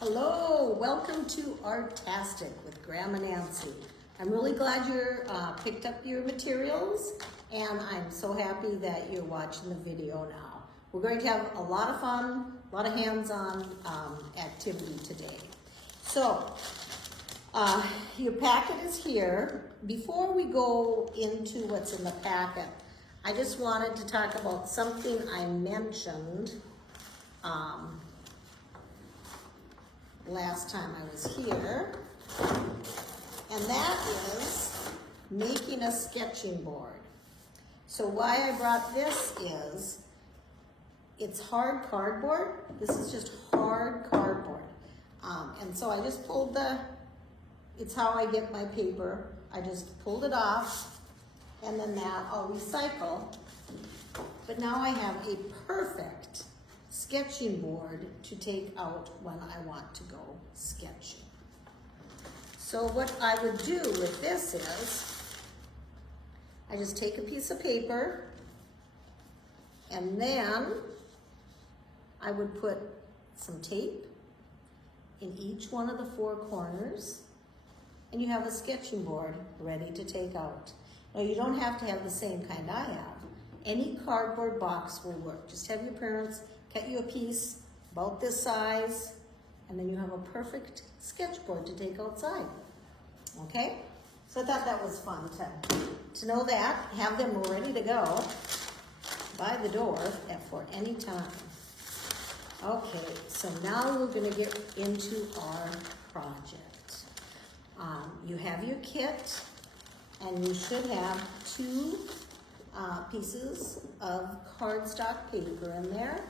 Hello, welcome to Artastic with Graham and Nancy. I'm really glad you picked up your materials, and I'm so happy that you're watching the video now. We're going to have a lot of fun, a lot of hands-on activity today. So, your packet is here. Before we go into what's in the packet, I just wanted to talk about something I mentioned last time I was here, and that is making a sketching board. So why I brought this is, it's hard cardboard. This is just hard cardboard. And so I just pulled it's how I get my paper. I just pulled it off, and then that I'll recycle. But now I have a perfect sketching board to take out when I want to go sketching. So what I would do with this is, I just take a piece of paper, and then I would put some tape in each one of the four corners, and you have a sketching board ready to take out. Now you don't have to have the same kind I have. Any cardboard box will work. Just have your parents cut you a piece about this size, and then you have a perfect sketchboard to take outside. Okay? So I thought that was fun to know that, have them ready to go by the door for any time. Okay, so now we're gonna get into our project. You have your kit, and you should have two pieces of cardstock paper in there,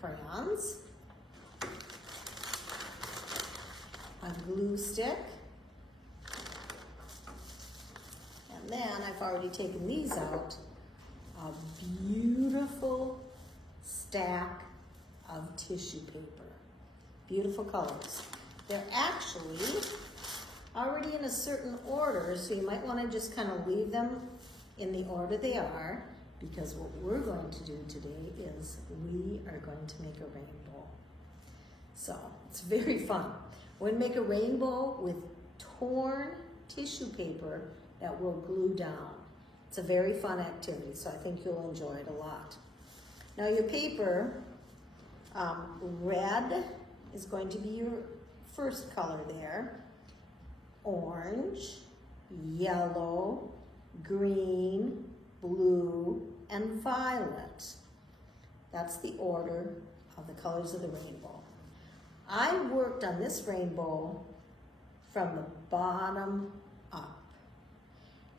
crayons, a glue stick, and then I've already taken these out, a beautiful stack of tissue paper. Beautiful colors. They're actually already in a certain order, so you might want to just kind of leave them in the order they are, because what we're going to do today is we are going to make a rainbow. So it's very fun. We're going to make a rainbow with torn tissue paper that we'll glue down. It's a very fun activity, so I think you'll enjoy it a lot. Now your paper, red is going to be your first color there. Orange, yellow, green, blue, and violet. That's the order of the colors of the rainbow. I worked on this rainbow from the bottom up.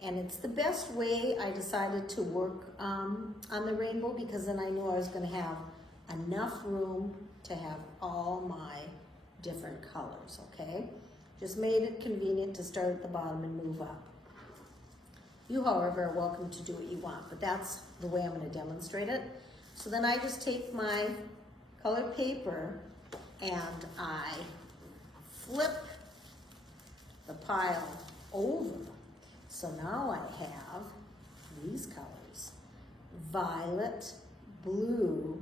And it's the best way I decided to work on the rainbow, because then I knew I was going to have enough room to have all my different colors, okay? Just made it convenient to start at the bottom and move up. You, however, are welcome to do what you want, but that's the way I'm going to demonstrate it. So then I just take my colored paper and I flip the pile over. So now I have these colors: violet, blue,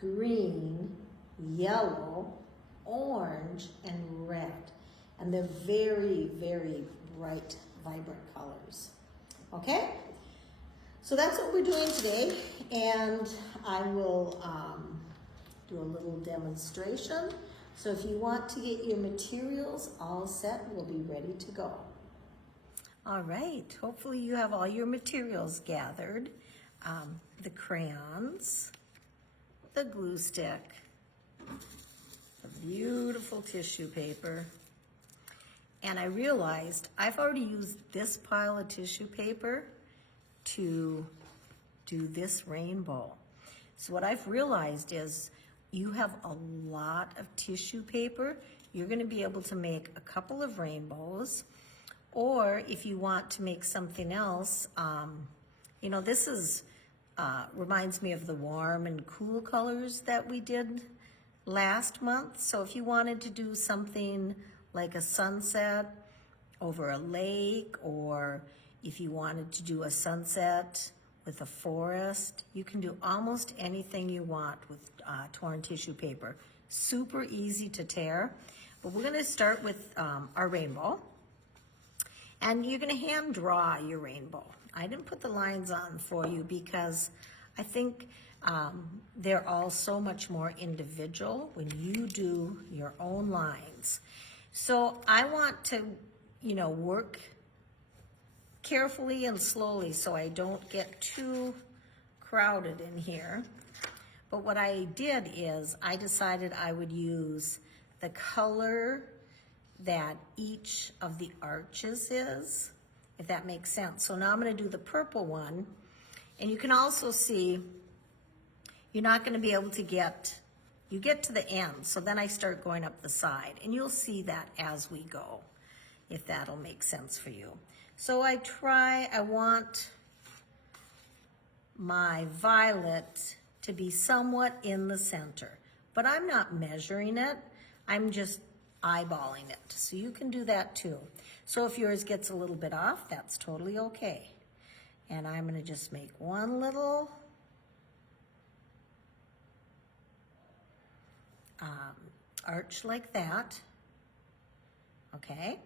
green, yellow, orange, and red. And they're very, very bright, vibrant colors. Okay? So that's what we're doing today, and I will do a little demonstration. So if you want to get your materials all set, we'll be ready to go. All right, hopefully you have all your materials gathered. The crayons, the glue stick, the beautiful tissue paper, and I realized I've already used this pile of tissue paper to do this rainbow. So what I've realized is you have a lot of tissue paper. You're going to be able to make a couple of rainbows, or if you want to make something else, you know, this is reminds me of the warm and cool colors that we did last month. So if you wanted to do something like a sunset over a lake, or if you wanted to do a sunset with a forest. You can do almost anything you want with torn tissue paper. Super easy to tear. But we're gonna start with our rainbow. And you're gonna hand draw your rainbow. I didn't put the lines on for you because I think they're all so much more individual when you do your own lines. So I want to, work carefully and slowly so I don't get too crowded in here. But what I did is I decided I would use the color that each of the arches is, if that makes sense. So now I'm going to do the purple one, and you can also see you're not going to be able to you get to the end, so then I start going up the side, and you'll see that as we go, if that'll make sense for you. So I want my violet to be somewhat in the center, but I'm not measuring it, I'm just eyeballing it. So you can do that too. So if yours gets a little bit off, that's totally okay. And I'm gonna just make one little arch like that, okay?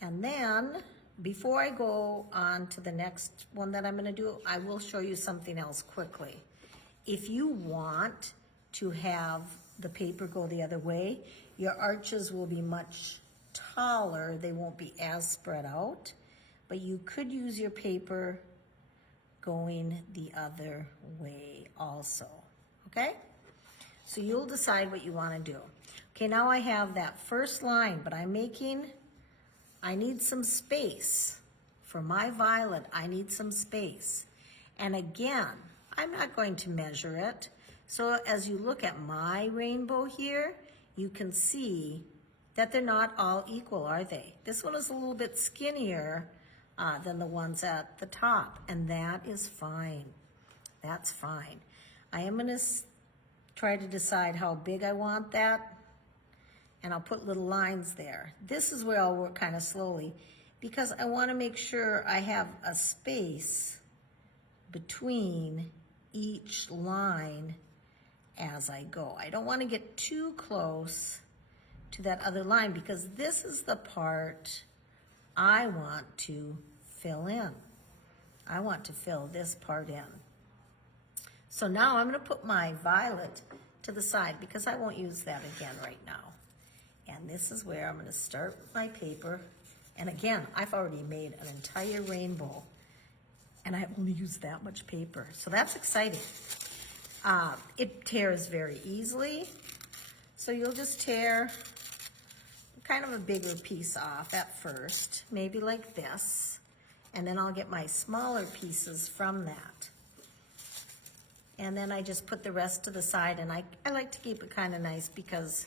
And then, before I go on to the next one that I'm gonna do, I will show you something else quickly. If you want to have the paper go the other way, your arches will be much taller, they won't be as spread out, but you could use your paper going the other way also, okay? So you'll decide what you wanna do. Okay, now I have that first line, but I need some space. For my violet, I need some space. And again, I'm not going to measure it. So as you look at my rainbow here, you can see that they're not all equal, are they? This one is a little bit skinnier than the ones at the top, and that is fine. That's fine. I am gonna try to decide how big I want that, and I'll put little lines there. This is where I'll work kind of slowly because I want to make sure I have a space between each line as I go. I don't want to get too close to that other line because this is the part I want to fill in. I want to fill this part in. So now I'm going to put my violet to the side because I won't use that again right now. And this is where I'm going to start with my paper. And again, I've already made an entire rainbow and I only used that much paper. So that's exciting. It tears very easily. So you'll just tear kind of a bigger piece off at first, maybe like this. And then I'll get my smaller pieces from that. And then I just put the rest to the side, and I like to keep it kind of nice because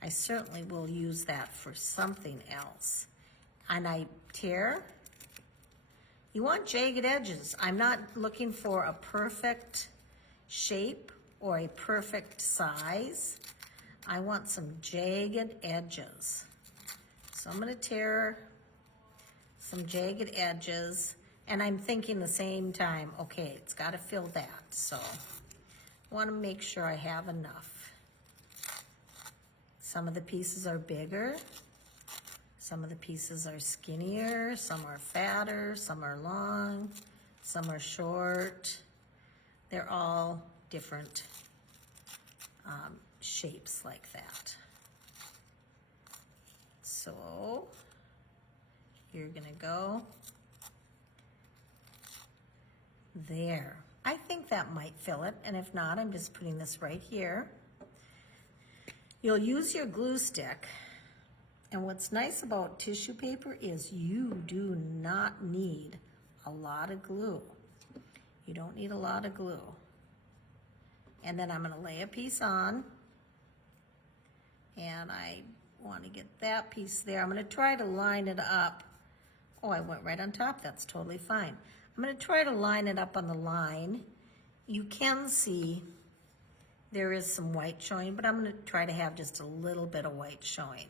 I certainly will use that for something else. And I tear. You want jagged edges. I'm not looking for a perfect shape or a perfect size. I want some jagged edges. So I'm gonna tear some jagged edges, and I'm thinking the same time, okay, it's gotta fill that. So I wanna make sure I have enough. Some of the pieces are bigger, some of the pieces are skinnier, some are fatter, some are long, some are short. They're all different shapes like that. So you're gonna go there. I think that might fill it, and if not, I'm just putting this right here. You'll use your glue stick, and what's nice about tissue paper is you do not need a lot of glue. You don't need a lot of glue. And then I'm gonna lay a piece on, and I wanna get that piece there. I'm gonna try to line it up. Oh, I went right on top, that's totally fine. I'm gonna try to line it up on the line. You can see there is some white showing, but I'm gonna try to have just a little bit of white showing,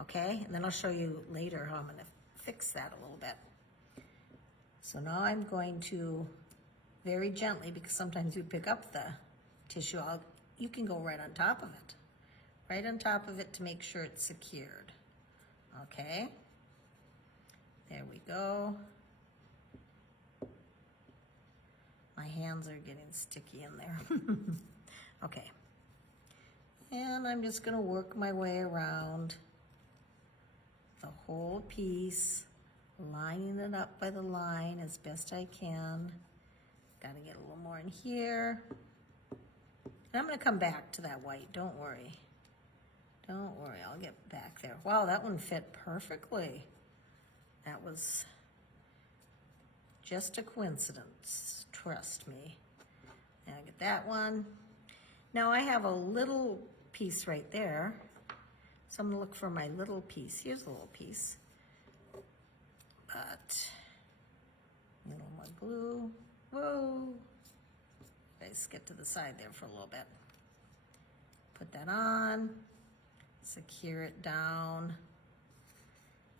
okay? And then I'll show you later how I'm gonna fix that a little bit. So now I'm going to very gently, because sometimes you pick up the tissue, you can go right on top of it. Right on top of it to make sure it's secured. Okay, there we go. My hands are getting sticky in there. Okay, and I'm just gonna work my way around the whole piece, lining it up by the line as best I can. Gotta get a little more in here. And I'm gonna come back to that white, don't worry. Don't worry, I'll get back there. Wow, that one fit perfectly. That was just a coincidence, trust me. And I get that one. Now I have a little piece right there. So I'm gonna look for my little piece. Here's a little piece. But, a little more glue. Whoa. Let's get to the side there for a little bit. Put that on. Secure it down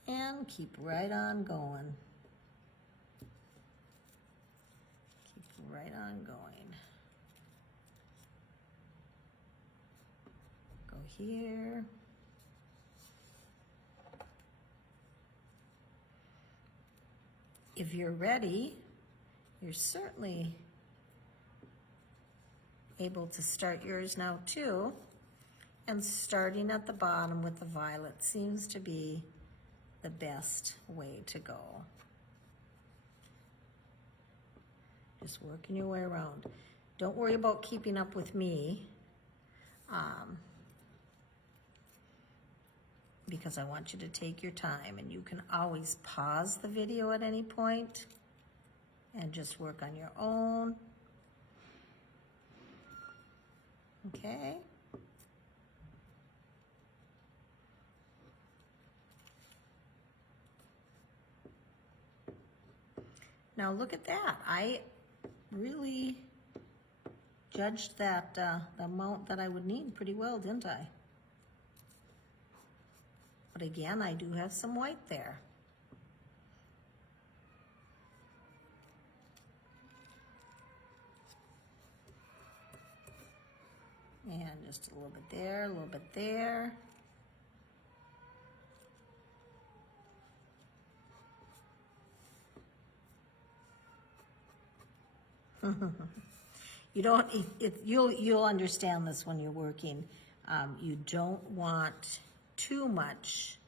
and keep right on going. Keep right on going. Go here. If you're ready, you're certainly able to start yours now too. And starting at the bottom with the violet seems to be the best way to go. Just working your way around. Don't worry about keeping up with me, because I want you to take your time, and you can always pause the video at any point and just work on your own. Okay? Now look at that. I really judged that the amount that I would need pretty well, didn't I? But again, I do have some white there. And just a little bit there, a little bit there. You don't. You'll understand this when you're working. You don't want too much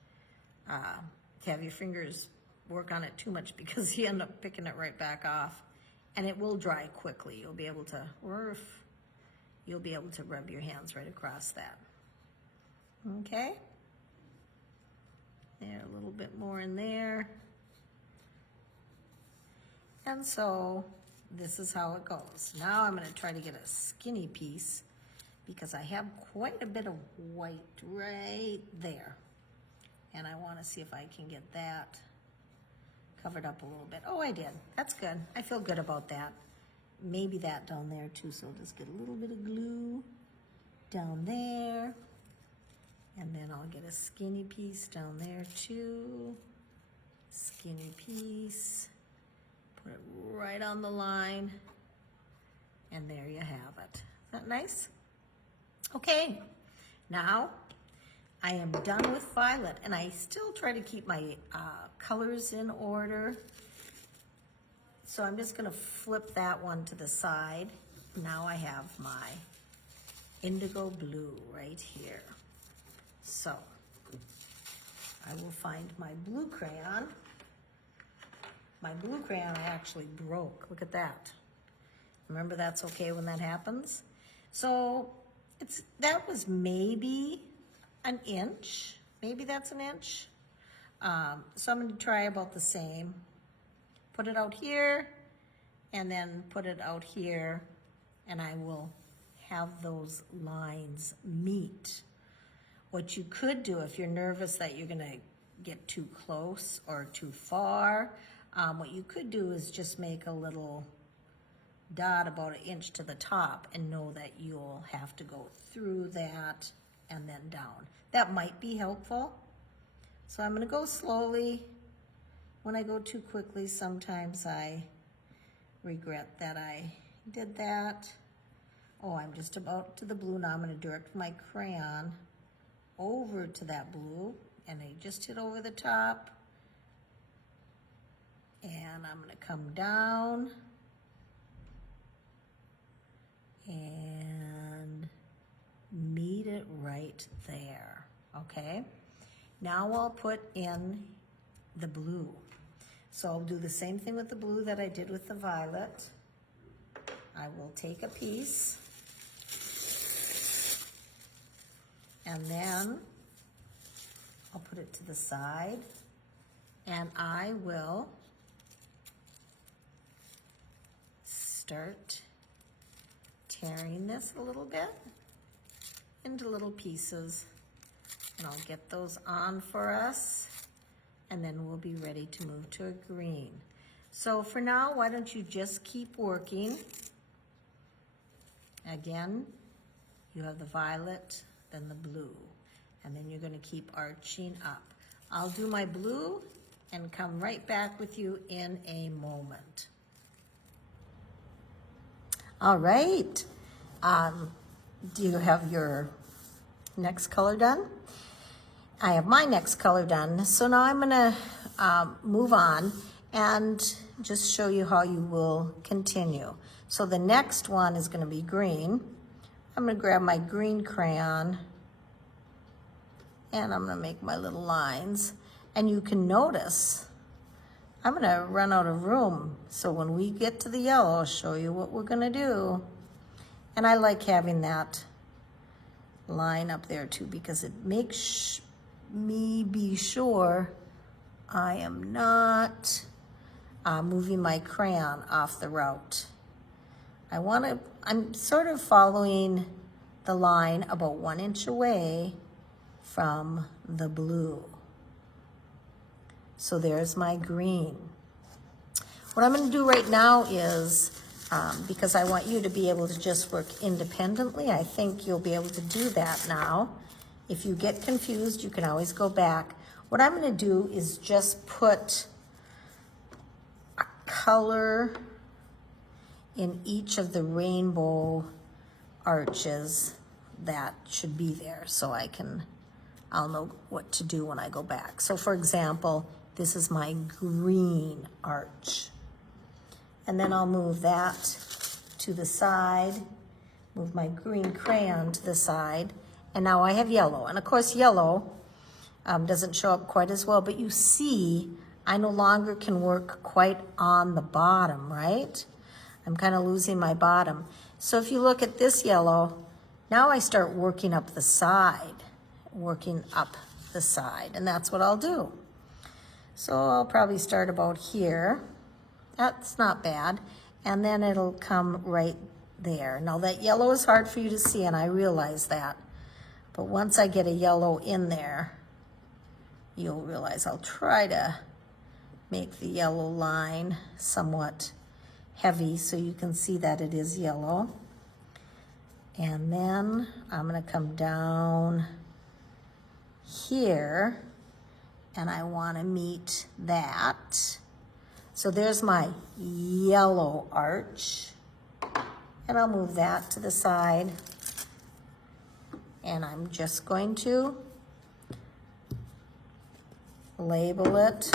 to have your fingers work on it too much, because you end up picking it right back off, and it will dry quickly. You'll be able to rub your hands right across that. Okay. There, a little bit more in there, and so. This is how it goes. Now I'm going to try to get a skinny piece, because I have quite a bit of white right there. And I want to see if I can get that covered up a little bit. Oh, I did. That's good. I feel good about that. Maybe that down there too. So just get a little bit of glue down there. And then I'll get a skinny piece down there too. Skinny piece. Put it right on the line, and there you have it. Is that nice? Okay, now I am done with violet, and I still try to keep my colors in order. So I'm just gonna flip that one to the side. Now I have my indigo blue right here. So I will find my blue crayon. My blue crayon I actually broke. Look at that. Remember, that's okay when that happens. So that was maybe an inch. Maybe that's an inch. So I'm going to try about the same. Put it out here, and then put it out here, and I will have those lines meet. What you could do, if you're nervous that you're going to get too close or too far, what you could do is just make a little dot about an inch to the top, and know that you'll have to go through that and then down. That might be helpful. So I'm going to go slowly When I go too quickly, sometimes I regret that I did that. Oh, I'm just about to the blue now. I'm going to direct my crayon over to that blue, and I just hit over the top. And I'm going to come down and meet it right there, okay? Now I'll put in the blue. So I'll do the same thing with the blue that I did with the violet. I will take a piece and then I'll put it to the side, and I will start tearing this a little bit into little pieces, and I'll get those on for us, and then we'll be ready to move to a green. So for now, why don't you just keep working? Again, you have the violet, then the blue, and then you're going to keep arching up. I'll do my blue and come right back with you in a moment. All right, do you have your next color done? I have my next color done. So now I'm gonna move on and just show you how you will continue. So the next one is gonna be green. I'm gonna grab my green crayon and I'm gonna make my little lines. And you can notice I'm gonna run out of room. So when we get to the yellow, I'll show you what we're gonna do. And I like having that line up there too, because it makes me be sure I am not moving my crayon off the route. I'm sort of following the line about 1 inch away from the blue. So there's my green. What I'm gonna do right now is, because I want you to be able to just work independently, I think you'll be able to do that now. If you get confused, you can always go back. What I'm gonna do is just put a color in each of the rainbow arches that should be there, so I'll know what to do when I go back. So for example, this is my green arch. And then I'll move that to the side, move my green crayon to the side, and now I have yellow. And of course yellow doesn't show up quite as well, but you see I no longer can work quite on the bottom, right? I'm kind of losing my bottom. So if you look at this yellow, now I start working up the side, and that's what I'll do. So I'll probably start about here. That's not bad. And then it'll come right there. Now that yellow is hard for you to see, and I realize that. But once I get a yellow in there, you'll realize I'll try to make the yellow line somewhat heavy so you can see that it is yellow. And then I'm gonna come down here, and I wanna meet that. So there's my yellow arch, and I'll move that to the side, and I'm just going to label it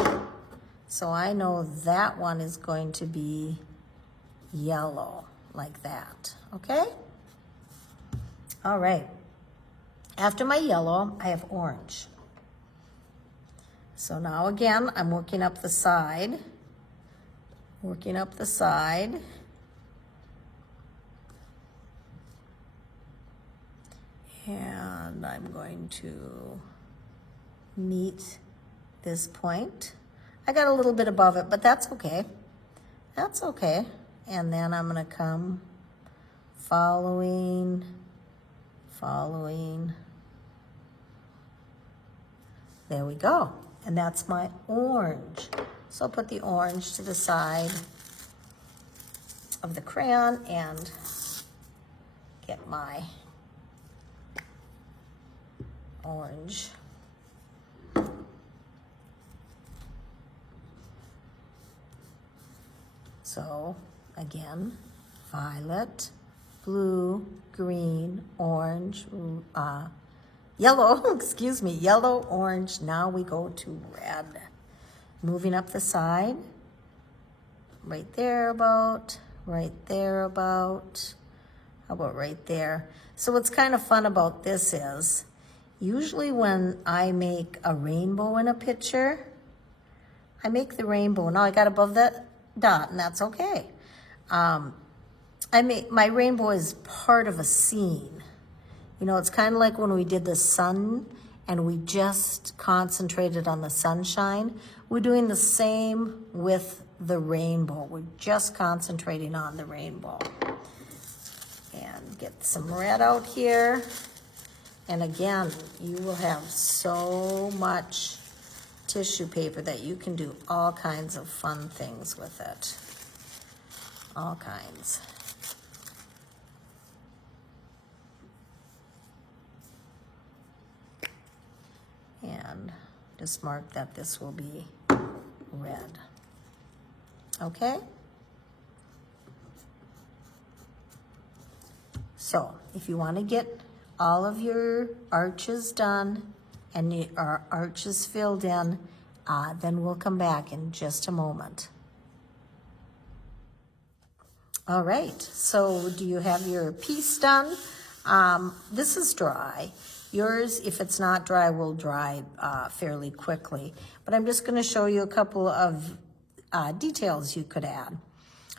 so I know that one is going to be yellow, like that, okay? All right, after my yellow, I have orange. So now again, I'm working up the side, and I'm going to meet this point. I got a little bit above it, but that's okay. That's okay. And then I'm gonna come following. There we go. And that's my orange. So I'll put the orange to the side of the crayon and get my orange. So again, violet, blue, green, orange, yellow, excuse me, yellow, orange. Now we go to red. Moving up the side, right there about, right there about, how about right there? So what's kind of fun about this is, usually when I make a rainbow in a picture, I make the rainbow. Now I got above that dot, and that's okay. My rainbow is part of a scene. You know, it's kind of like when we did the sun and we just concentrated on the sunshine. We're doing the same with the rainbow. We're just concentrating on the rainbow. And get some red out here. And again, you will have so much tissue paper that you can do all kinds of fun things with it. All kinds. And just mark that this will be red. Okay? So if you want to get all of your arches done and your arches filled in, then we'll come back in just a moment. All right, so do you have your piece done? This is dry. Yours, if it's not dry, will dry fairly quickly. But I'm just going to show you a couple of details you could add.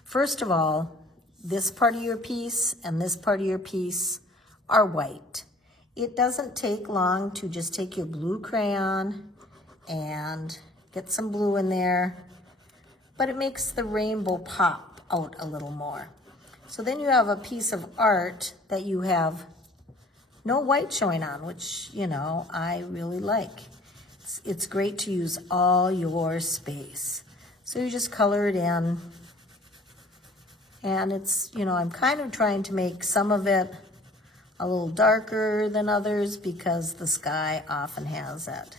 First of all, this part of your piece and this part of your piece are white. It doesn't take long to just take your blue crayon and get some blue in there, but it makes the rainbow pop out a little more. So then you have a piece of art that you have no white showing on, which, you know, I really like. It's great to use all your space. So you just color it in. And it's, you know, I'm kind of trying to make some of it a little darker than others because the sky often has that,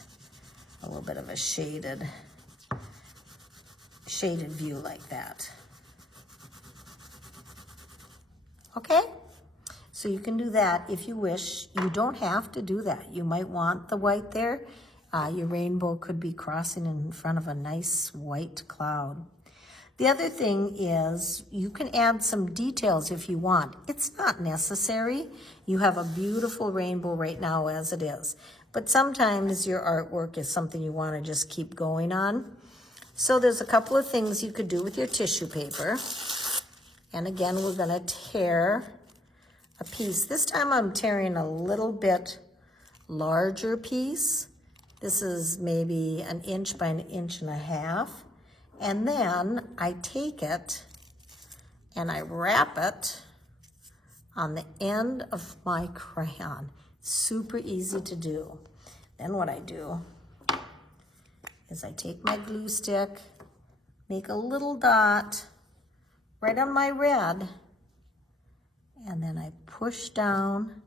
a little bit of a shaded view like that. Okay? So you can do that if you wish. You don't have to do that. You might want the white there. Your rainbow could be crossing in front of a nice white cloud. The other thing is you can add some details if you want. It's not necessary. You have a beautiful rainbow right now as it is. But sometimes your artwork is something you want to just keep going on. So there's a couple of things you could do with your tissue paper. And again, we're going to tear a piece. This time I'm tearing a little bit larger piece. This is maybe 1 inch by 1.5 inches. And then I take it and I wrap it on the end of my crayon. Super easy to do. Then what I do is I take my glue stick, make a little dot right on my red, and then I push down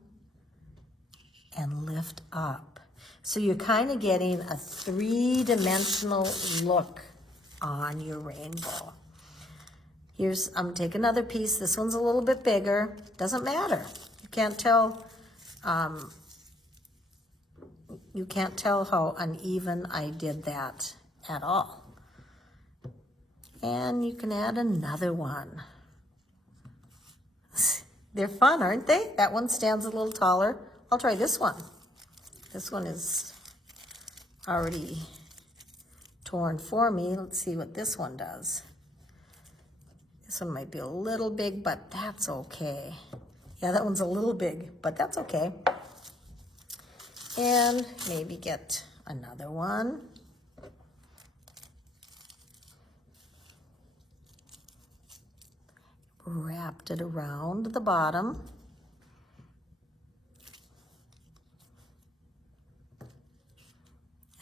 and lift up. So you're kind of getting a 3-dimensional look on your rainbow. I'm take another piece. This one's a little bit bigger. Doesn't matter. You can't tell how uneven I did that at all. And you can add another one. They're fun, aren't they? That one stands a little taller. I'll try this one. This one is already torn for me. Let's see what this one does. This one might be a little big, but that's okay. Yeah, that one's a little big, but that's okay. And maybe get another one. Wrapped it around the bottom.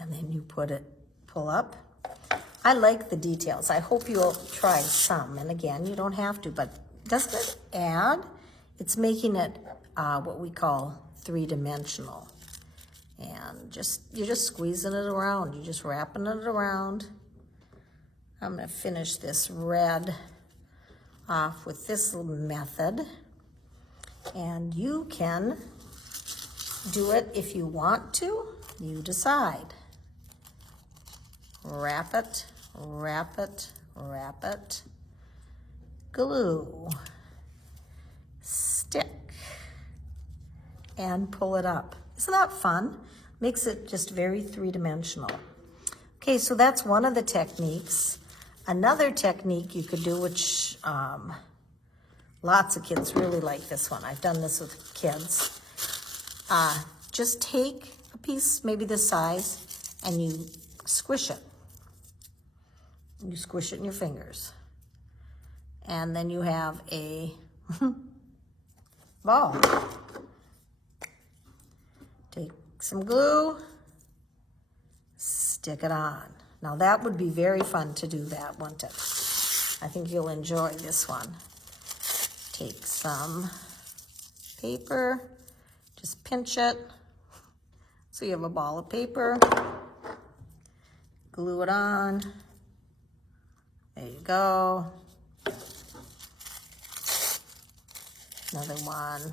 And then you pull up. I like the details. I hope you'll try some. And again, you don't have to, but doesn't it add? It's making it what we call 3-dimensional. And you're just squeezing it around. You're just wrapping it around. I'm gonna finish this red off with this little method. And you can do it if you want to. You decide. Wrap it, wrap it, wrap it. Glue. Stick. And pull it up. Isn't that fun? Makes it just very three-dimensional. Okay, so that's one of the techniques. Another technique you could do, which lots of kids really like this one. I've done this with kids. Just take a piece, maybe this size, and you squish it. You squish it in your fingers. And then you have a ball. Take some glue, stick it on. Now that would be very fun to do that, wouldn't it? I think you'll enjoy this one. Take some paper, just pinch it. So you have a ball of paper, glue it on. There you go. Another one.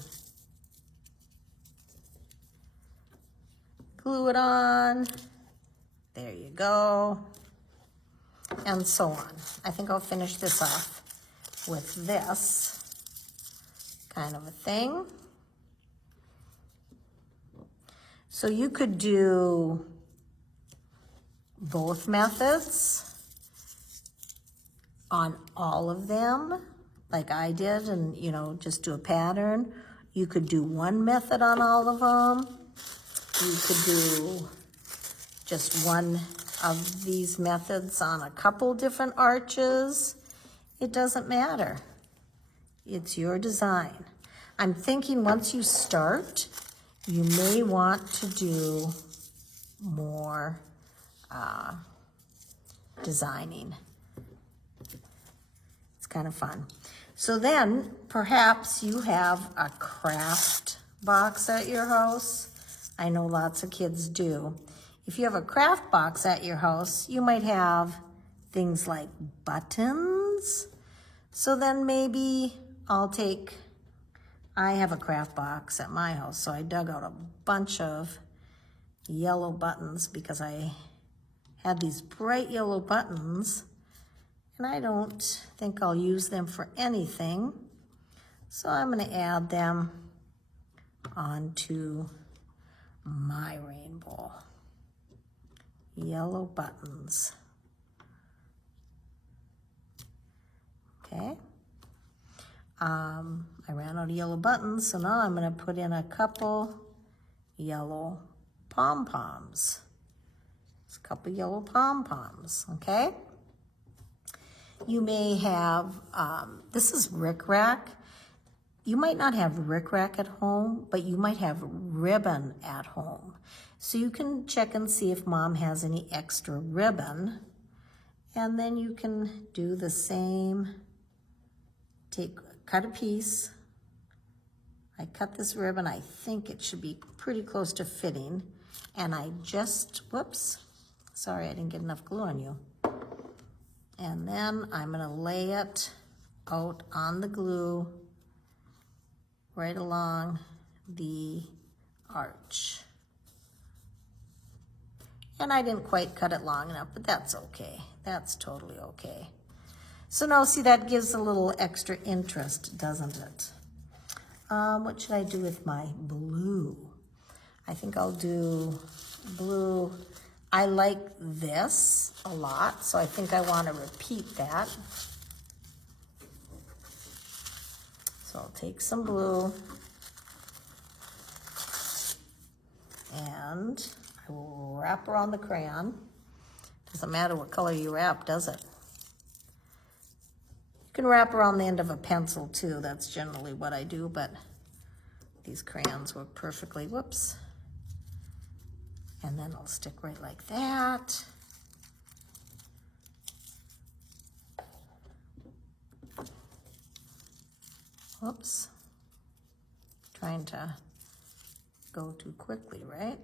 Glue it on. There you go. And so on. I think I'll finish this off with this kind of a thing. So you could do both methods on all of them, like I did, and just do a pattern. You could do one method on all of them. You could do just one of these methods on a couple different arches. It doesn't matter. It's your design. I'm thinking once you start, you may want to do more designing. It's kind of fun. So then perhaps you have a craft box at your house. I know lots of kids do. If you have a craft box at your house, you might have things like buttons. So then maybe I have a craft box at my house, so I dug out a bunch of yellow buttons because I had these bright yellow buttons and I don't think I'll use them for anything. So I'm gonna add them onto my rainbow. Yellow buttons. Okay. I ran out of yellow buttons, so now I'm gonna put in a couple yellow pom-poms. Just a couple yellow pom-poms, okay? You may have, this is rickrack. You might not have rickrack at home, but you might have ribbon at home. So you can check and see if mom has any extra ribbon. And then you can do the same. Cut a piece. I cut this ribbon. I think it should be pretty close to fitting. And I just, whoops, sorry, I didn't get enough glue on you. And then I'm gonna lay it out on the glue right along the arch. And I didn't quite cut it long enough, but that's okay. That's totally okay. So now see, that gives a little extra interest, doesn't it? What should I do with my blue? I think I'll do blue. I like this a lot, so I think I want to repeat that. So I'll take some blue and I will wrap around the crayon. Doesn't matter what color you wrap, does it? You can wrap around the end of a pencil too. That's generally what I do, but these crayons work perfectly. Whoops. And then I'll stick right like that. Whoops. Trying to go too quickly, right?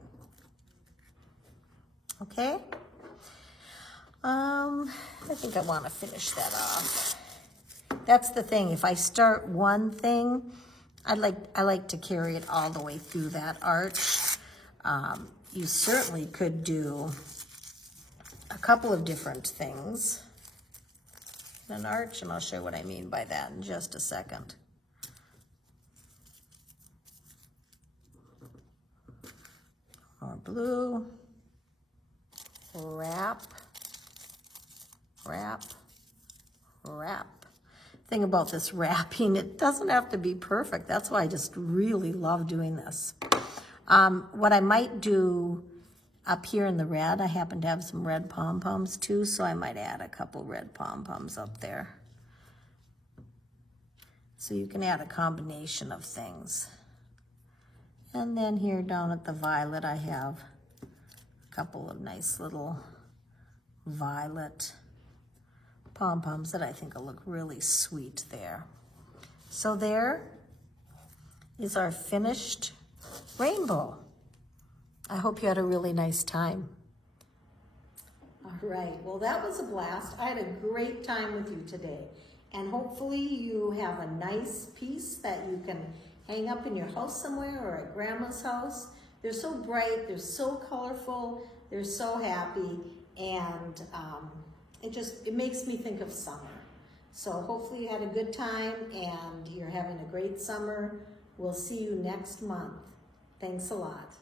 Okay. I think I want to finish that off. That's the thing. If I start one thing, I like to carry it all the way through that arch. You certainly could do a couple of different things in an arch, and I'll show you what I mean by that in just a second. More blue, wrap, wrap, wrap. Thing about this wrapping, it doesn't have to be perfect. That's why I just really love doing this. What I might do up here in the red, I happen to have some red pom-poms too, so I might add a couple red pom-poms up there. So you can add a combination of things. And then here down at the violet, I have a couple of nice little violet pom-poms that I think will look really sweet there. So there is our finished rainbow. I hope you had a really nice time. All right, well that was a blast. I had a great time with you today. And hopefully you have a nice piece that you can hang up in your house somewhere or at grandma's house. They're so bright, they're so colorful, they're so happy, and it makes me think of summer. So hopefully you had a good time and you're having a great summer. We'll see you next month. Thanks a lot.